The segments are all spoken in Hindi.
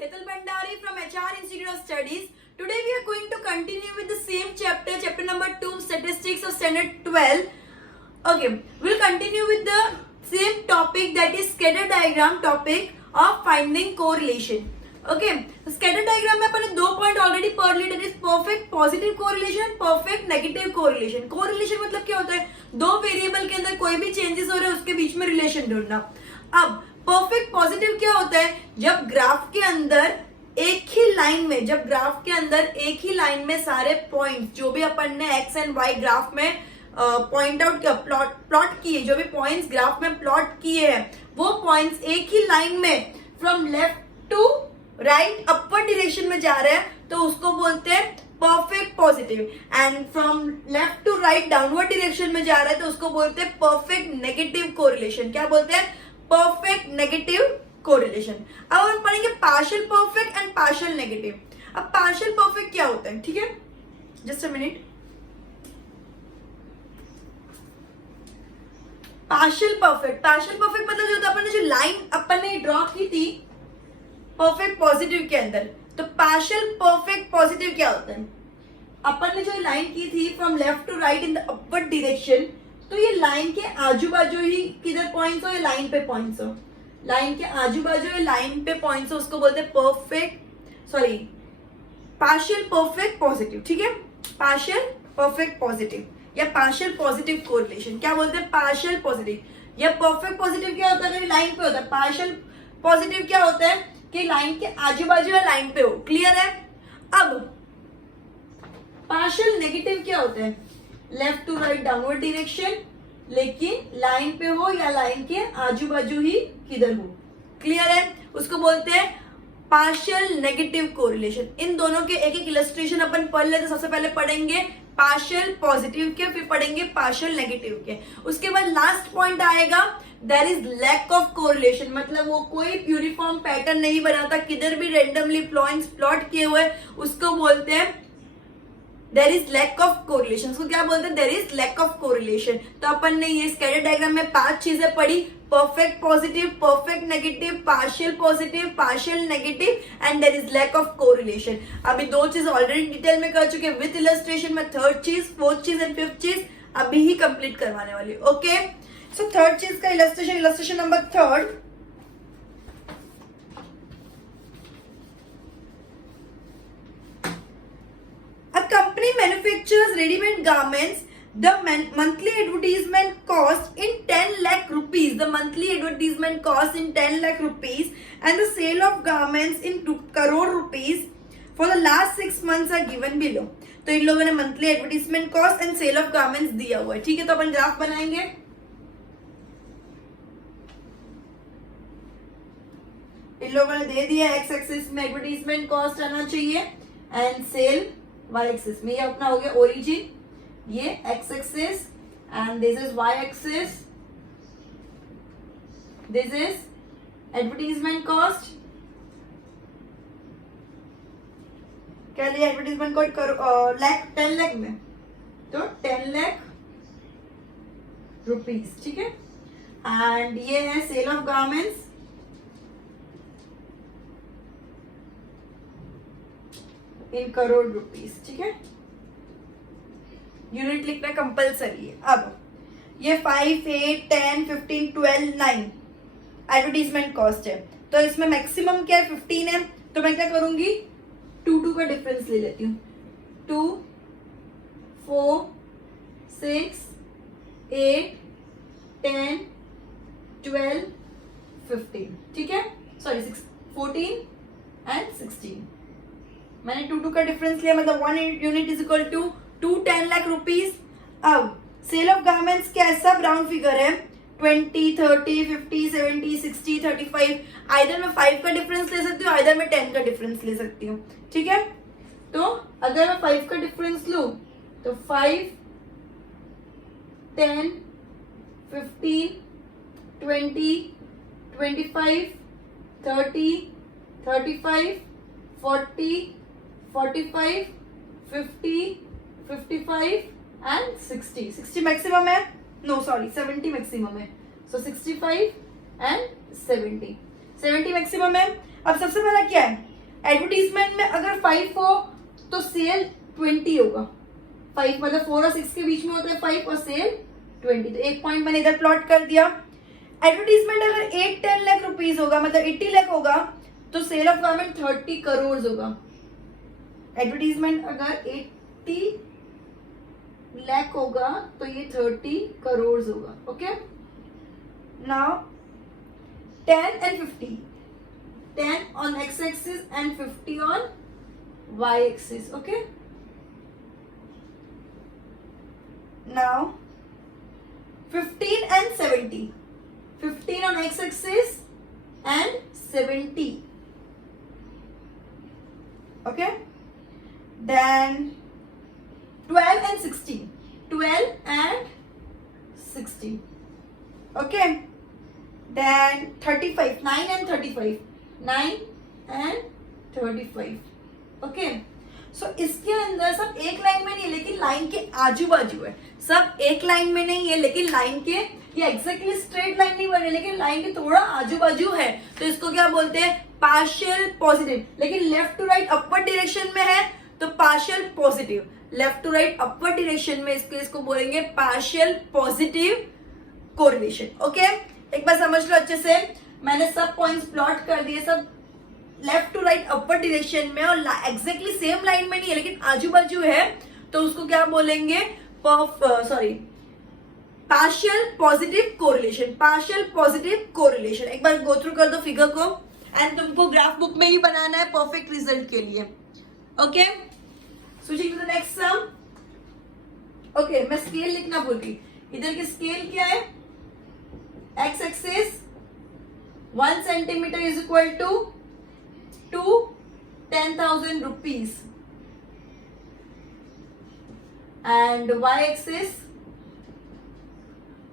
Hetal Bhandari from HR Institute of Studies. Today we are going to continue with the same chapter, chapter number 2, Statistics of Standard 12. Okay, we'll continue with the same topic, that is scatter diagram topic of finding correlation. Okay, scatter diagram में अपन ने 2 पॉइंट ऑलरेडी पढ़ लिए, that is perfect positive correlation, perfect negative correlation. Correlation मतलब क्या होता है, दो वेरिएबल के अंदर कोई भी चेंजेस हो रहे हैं उसके बीच में रिलेशन ढूंढना. अब परफेक्ट पॉजिटिव क्या होता है, जब ग्राफ के अंदर एक ही लाइन में सारे पॉइंट्स जो भी अपन ने एक्स एंड वाई ग्राफ में पॉइंट आउट किया, प्लॉट किए, जो भी पॉइंट्स ग्राफ में प्लॉट किए हैं वो पॉइंट्स एक ही लाइन में from left to right upward direction में जा रहे हैं तो उसको बोलते हैं perfect positive. And from left to right downward direction में जा रहा है तो उसको बोलते हैं परफेक्ट नेगेटिव कोरिलेशन. क्या बोलते हैं, परफेक्ट नेगेटिव कोरिलेशन. अब हम पढ़ेंगे partial perfect and partial negative. अब पार्शियल परफेक्ट क्या होता है, ठीक है, just a minute. Partial perfect मतलब जो होता है, अपन ने जो लाइन अपन ने ड्रॉ की थी परफेक्ट पॉजिटिव के अंदर, तो पार्शियल परफेक्ट पॉजिटिव क्या होता है, अपन ने जो लाइन की थी from left to right in the upward direction, तो ये लाइन के आजू बाजू ही किधर पॉइंट्स हो, ये लाइन पे पॉइंट्स हो, लाइन के आजू बाजू ये लाइन पे पॉइंट्स हो, उसको बोलते हैं पार्शियल परफेक्ट पॉजिटिव. ठीक है, पार्शियल परफेक्ट पॉजिटिव या पार्शियल पॉजिटिव कोरिलेशन. क्या बोलते हैं, पार्शियल पॉजिटिव या परफेक्ट पॉजिटिव क्या होता है, अगर लाइन पे होता है. पार्शियल पॉजिटिव क्या होता है कि लाइन के आजू बाजू या लाइन पे हो. क्लियर है. अब पार्शियल नेगेटिव क्या होता है, left to right downward direction, लेकिन लाइन पे हो या लाइन के आजू बाजू ही किधर हो. क्लियर है, उसको बोलते हैं पार्शियल नेगेटिव कोरिलेशन. इन दोनों के एक एक इलस्ट्रेशन अपन पढ़ लेते. सबसे पहले पढ़ेंगे पार्शियल पॉजिटिव के, फिर पढ़ेंगे पार्शियल नेगेटिव के. उसके बाद लास्ट पॉइंट आएगा there is lack of correlation, मतलब वो कोई यूनिफॉर्म पैटर्न नहीं बनाता, किधर भी रेंडमली पॉइंट्स प्लॉट किए हुए, उसको बोलते हैं there is lack of correlation. उसको क्या बोलते हैं, there is lack of correlation. तो अपन ने ये स्कैटर डायग्राम में 5 चीजें पढ़ी, perfect positive, perfect negative, partial positive, partial negative and there is lack of correlation. अभी 2 चीज ऑलरेडी डिटेल में कर चुके हैं विद इलस्ट्रेशन में. 3rd चीज, 4th चीज एंड 5th चीज अभी ही कंप्लीट करवाने वाली. ओके, सो 3rd चीज का illustration number 3rd. A company manufactures ready-made garments. The monthly advertisement cost in 10 lakh rupees. The monthly advertisement cost in 10 lakh rupees and the sale of garments in 2 crore rupees for the last 6 months are given below. तो इन लोगों ने monthly advertisement cost and sale of garments दिया हुआ है. ठीक है, तो अपन ग्राफ बनाएंगे. इन लोगों ने दे दिया एक्स एक्सिस में एडवर्टीजमेंट कॉस्ट आना चाहिए एंड सेल वाई एक्सिस में. ये अपना हो गया ओरिजिन, ये X axis and this is Y axis, this is advertisement cost. क्या लिया एडवर्टीजमेंट कॉस्ट करो 10 लाख में, तो 10 लाख रुपीज. ठीक है, एंड ये है sale of garments in crore rupees. ठीक है, यूनिट लिखना कंपल्सरी है. अब ये 5, 8, 10, 15, 12, 9 एडवर्टीजमेंट कॉस्ट है, तो इसमें मैक्सिमम क्या है 15 है. तो मैं क्या करूंगी, 2 का डिफरेंस ले लेती हूँ. 2, 4, 6, 8, 10, 12, 15. ठीक है, सॉरी 14 एंड 16. मैंने 2 का डिफरेंस लिया, मतलब 1 unit is equal to 10 lakh rupees. अब सेल ऑफ गारमेंट्स क्या है, सब राउंड फिगर है, 20, 30, 50, 70, 60, 35. आइदर मैं 5 का डिफरेंस ले सकती हूँ, आइदर मैं 10 का डिफरेंस ले सकती हूँ. ठीक है, तो अगर मैं 5 का डिफरेंस लू तो 5, 10, 15, 20, 25, 30, 35, 40, 45, 50, 55 एंड 60. 60 मैक्सिमम है, नो सॉरी 70 मैक्सिमम है. सो 65 एंड 70 मैक्सिमम है. अब सबसे पहला क्या है, एडवर्टीजमेंट में अगर 5 हो तो सेल 20 होगा। 5 मतलब 4 और 6 के बीच में होता है 5 और सेल 20, तो एक पॉइंट मैंने इधर प्लॉट कर दिया। एडवर्टीजमेंट अगर 8-10 लाख रुपीज होगा मतलब 80 लाख होगा तो सेल ऑफ गारमेंट 30 करोड़ होगा। एडवर्टीजमेंट अगर 80 लाख होगा तो ये 30 करोड़ होगा। Okay, now 10 and 50, 10 on x axis and 50 on y axis. Okay, now 15 and 70, 15 on x axis and 70. Okay, then 12 and 16, 12 and 16. Okay, then 35, 9 and 35, 9 and 35. Okay, so इसके अंदर सब एक लाइन में नहीं है लेकिन लाइन के आजू बाजू है। सब एक लाइन में नहीं है लेकिन लाइन के ये एग्जैक्टली स्ट्रेट लाइन नहीं बन रही लेकिन लाइन के थोड़ा आजू बाजू है, तो इसको क्या बोलते हैं, पार्शियल पॉजिटिव। लेकिन left to right upward direction में है तो partial positive, left to right upward direction में इसको बोलेंगे पार्शियल पॉजिटिव कोरिलेशन। ओके, एक बार समझ लो अच्छे से, मैंने सब पॉइंट्स प्लॉट कर दिए, सब left to right upward direction में और एग्जैक्टली सेम लाइन में नहीं है लेकिन आजू बाजू है, तो उसको क्या बोलेंगे, partial positive correlation, partial positive correlation. एक बार गो थ्रू कर दो फिगर को, एंड तुमको ग्राफ बुक में ही बनाना है परफेक्ट रिजल्ट के लिए। Okay, switching to the next sum. Okay, मैं स्केल लिखना भूल गई, इधर की स्केल क्या है, X axis 1 centimetre is equal to 10,000 rupees and y axis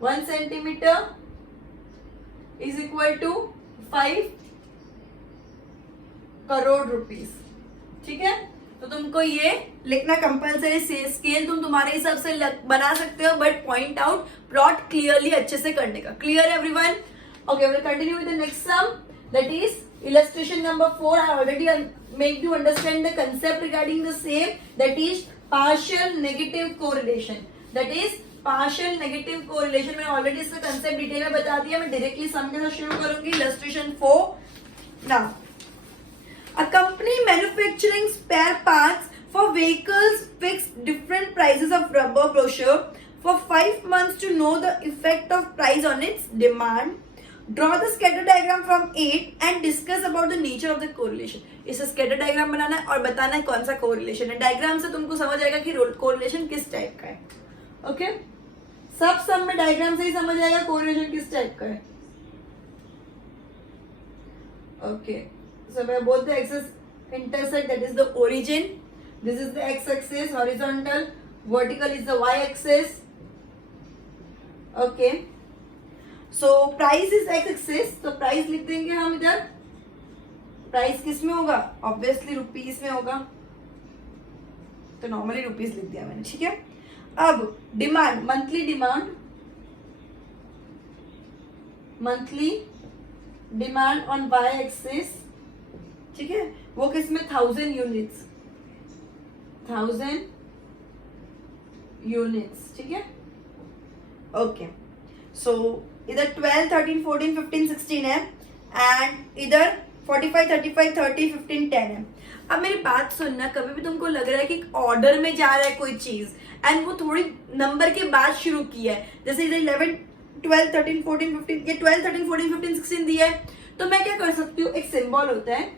1 centimeter is equal to 5 crore rupees. ठीक है, तो तुमको ये लिखना कंपल्सरी, स्केल तुम तुम्हारे हिसाब से बना सकते हो but point out plot clearly अच्छे से करने का। Clear everyone? Okay, will continue with the next some, that is illustration number 4. I already make you understand the concept regarding the same, that is partial negative correlation, that is partial negative correlation। मैंने ऑलरेडी इसका कंसेप्ट डिटेल में बता दिया, मैं डायरेक्टली सम के साथ शुरू करूंगी। illustration 4, now a company manufacturing spare parts for vehicles fixed different prices of rubber brochure for 5 months to know the effect of price on its demand. Draw the scatter diagram from 8 and discuss about the nature of the correlation। इसे स्कैटर डायग्राम बनाना है और बताना है कौन सा कोरिलेशन है। डायग्राम से तुमको समझ आएगा कि कोरिलेशन किस टाइप का है। ओके, सब सम में डायग्राम से ही समझ आएगा कोरिलेशन किस टाइप का है। Okay, so where both the axes intersect, that is the origin, this is the x axis horizontal, vertical is the y axis। Okay, so price is x axis, तो प्राइस लिख देंगे हम इधर। प्राइस किस में होगा, ऑब्वियसली रुपीस में होगा, तो नॉर्मली रुपीस लिख दिया मैंने। ठीक है, अब demand, monthly demand, monthly demand on Y axis. ठीक है, वो किस में, 1000 यूनिट्स, 1000 यूनिट्स। ठीक है, ओके, सो इधर 12, 13, 14, 15, 16 है एंड इधर 45, 35, 30, 15, 10 है। अब मेरी बात सुनना, कभी भी तुमको लग रहा है कि ऑर्डर में जा रहा है कोई चीज एंड वो थोड़ी नंबर के बाद शुरू किया है, जैसे इधर 11, 12, 13, 14, 15, ये 12, 13, 14, 15, 16 दिया है, तो मैं क्या कर सकती हूँ, एक सिंबल होता है,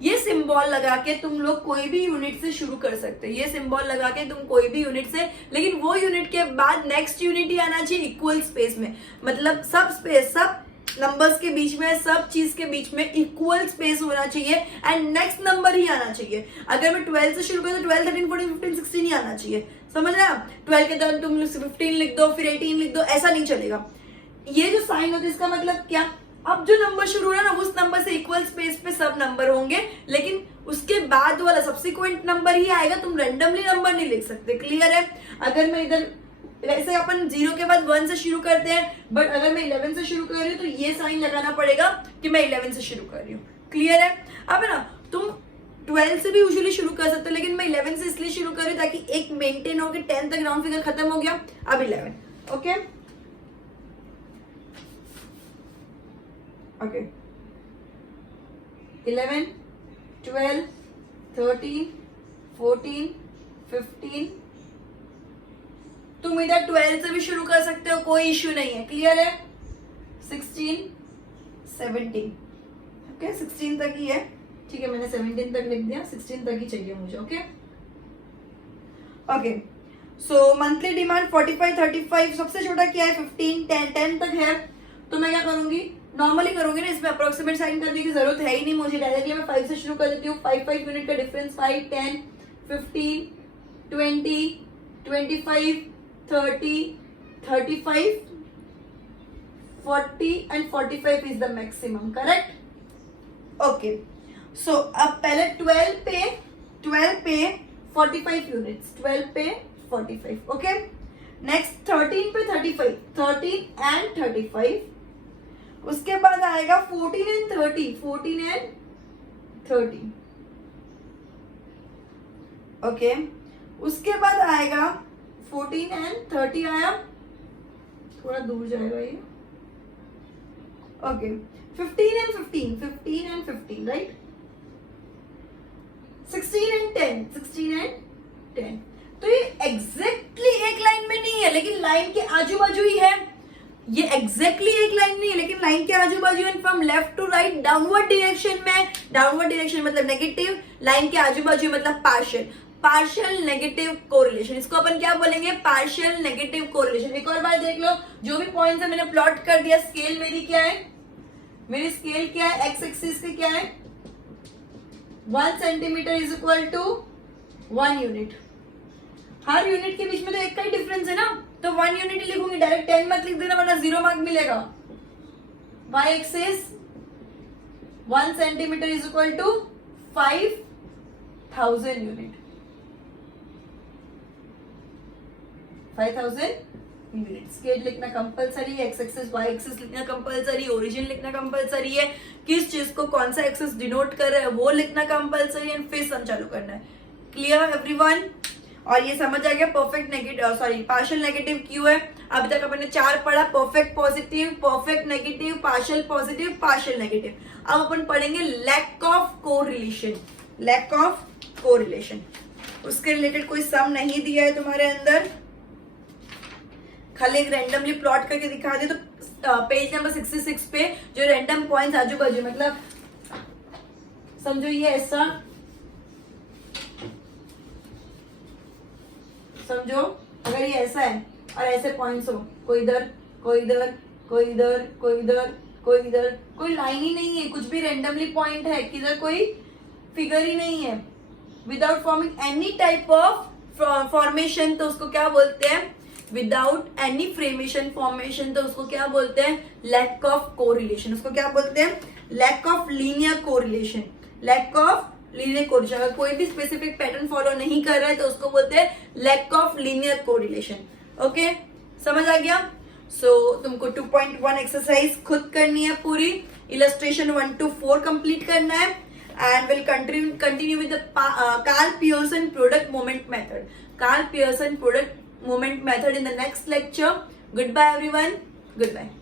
ये सिंबल लगा के तुम लोग कोई भी यूनिट से शुरू कर सकते हो। ये सिंबल लगा के तुम कोई भी यूनिट से, लेकिन वो यूनिट के बाद नेक्स्ट यूनिट ही आना चाहिए इक्वल स्पेस में, मतलब सब स्पेस, सब नंबर्स के बीच में, सब चीज के बीच में इक्वल स्पेस होना चाहिए एंड नेक्स्ट नंबर ही आना चाहिए। अगर मैं 12 से शुरू करूँ तो 12, 13, 14, 15, 16 ही आना चाहिए। समझ रहे आप? 12 के दौरान तुम 15 लिख दो, फिर 18 लिख दो, ऐसा नहीं चलेगा। ये जो साइन होता है इसका मतलब क्या, अब जो नंबर शुरू हो रहा है ना, उस नंबर से इक्वल स्पेस पे सब नंबर होंगे, लेकिन उसके बाद वाला सब्सिक्वेंट नंबर ही आएगा, तुम रैंडमली नंबर नहीं लिख सकते। क्लियर है? अगर मैं इधर, वैसे अपन 0 के बाद 1 से शुरू करते हैं, बट अगर मैं 11 से शुरू कर रही हूँ तो ये साइन लगाना पड़ेगा कि मैं 11 से शुरू कर रही हूँ। क्लियर है? अब है ना, तुम 12 से भी यूजुअली शुरू कर सकते हो, लेकिन मैं 11 से इसलिए शुरू कर रही हूँ ताकि एक मेंटेन हो कि 10 तक राउंड फिगर खत्म हो गया, अब 11. Okay okay 11, 12, 13, 14, 15. तुम इधर 12 से भी शुरू कर सकते हो, कोई इश्यू नहीं है. क्लियर है? 16, 17. ओके 16 तक ही है, ठीक है, मैंने 17 तक लिख दिया, 16 तक ही चाहिए मुझे. Okay okay so monthly demand 45, 35, सबसे छोटा क्या है 15, 10 तक है. तो मैं क्या करूंगी, नॉर्मली करूंगी ना, इसमें अप्रोक्सीमेट साइन करने की जरूरत है ही नहीं मुझे, डायरेक्टली मैं 5 से शुरू कर देती हूँ. 5 यूनिट का difference, 5, 10, 15, 20, 25, 30, 35, 40 and 45 is the maximum. Correct? Okay. So अब पहले 12 पे 45 यूनिट्स, 12 पे 45. ओके नेक्स्ट 13 पे 35, 13 and 35. उसके बाद आएगा 14 and 30, 14 and 30. ओके उसके बाद आएगा 14 and 30 आया, थोड़ा दूर जाएगा ये. Okay 15 and 15, 15 and 15, right? 16 and 10, 16 and 10. तो ये एग्जैक्टली एक लाइन में नहीं है, लेकिन लाइन के आजू बाजू ही है. ये एग्जैक्टली एक लाइन नहीं है, लेकिन लाइन के आजू बाजू है. From left to right downward direction में, डाउनवर्ड डायरेक्शन मतलब नेगेटिव, लाइन के आजू बाजू मतलब पार्शियल. पार्शियल नेगेटिव कोरिलेशन, इसको अपन क्या बोलेंगे, पार्शियल नेगेटिव कोरिलेशन. एक और बार देख लो, जो भी पॉइंट्स है मैंने प्लॉट कर दिया. स्केल मेरी क्या है, मेरी स्केल क्या है, एक्स एक्सिस पे क्या है, 1 centimetre is equal to 1 unit. हर यूनिट के बीच में तो एक का ही डिफरेंस है ना, तो 1 यूनिट ही लिखूंगी. डायरेक्ट 10 मत लिख देना, वरना 0 मार्क मिलेगा. Y axis 1 centimetre is equal to 5000 unit. 5000 unit. Scale लिखना कंपलसरी है, एक्स एक्सिस वाई एक्सिस लिखना कंपलसरी, ओरिजिन लिखना कंपलसरी है, किस चीज को कौन सा एक्सिस डिनोट कर रहा है वो लिखना कंपलसरी है, फिर सम चालू करना है. Clear everyone? और ये समझ आ गया perfect negative, sorry partial negative क्यों है. अभी तक अपन ने 4 पढ़ा, perfect positive, perfect negative, partial positive, partial negative. अब अपन पढ़ेंगे lack of correlation. Lack of correlation, उसके रिलेटेड कोई सम नहीं दिया है तुम्हारे अंदर, खाली एक रैंडमली प्लॉट करके दिखा दे. तो पेज नंबर 66 पे जो रैंडम पॉइंट्स आजू बाजू, मतलब समझो ये ऐसा, समझो अगर ये ऐसा है और ऐसे पॉइंट्स हो, कोई इधर, कोई इधर, कोई इधर, कोई इधर, कोई इधर, कोई लाइन ही नहीं है, कुछ भी रैंडमली पॉइंट है, किधर कोई फिगर ही नहीं है, without forming any type of formation, तो उसको क्या बोलते हैं, विदाउट एनी फ्रेमेशन फॉर्मेशन, तो उसको क्या बोलते हैं, लैक ऑफ कोरिलेशन. उसको क्या बोलते हैं, lack of linear correlation. Lack of linear correlation. अगर कोई भी स्पेसिफिक पैटर्न फॉलो नहीं कर रहा है तो उसको बोलते हैं lack of linear correlation. Okay समझ आ गया? सो तुमको 2.1 एक्सरसाइज खुद करनी है पूरी, इलस्ट्रेशन 1 to 4 कंप्लीट करना है, and will continue with the Karl Pearson product moment method. Karl Pearson product moment method in the next lecture. Goodbye everyone. Goodbye.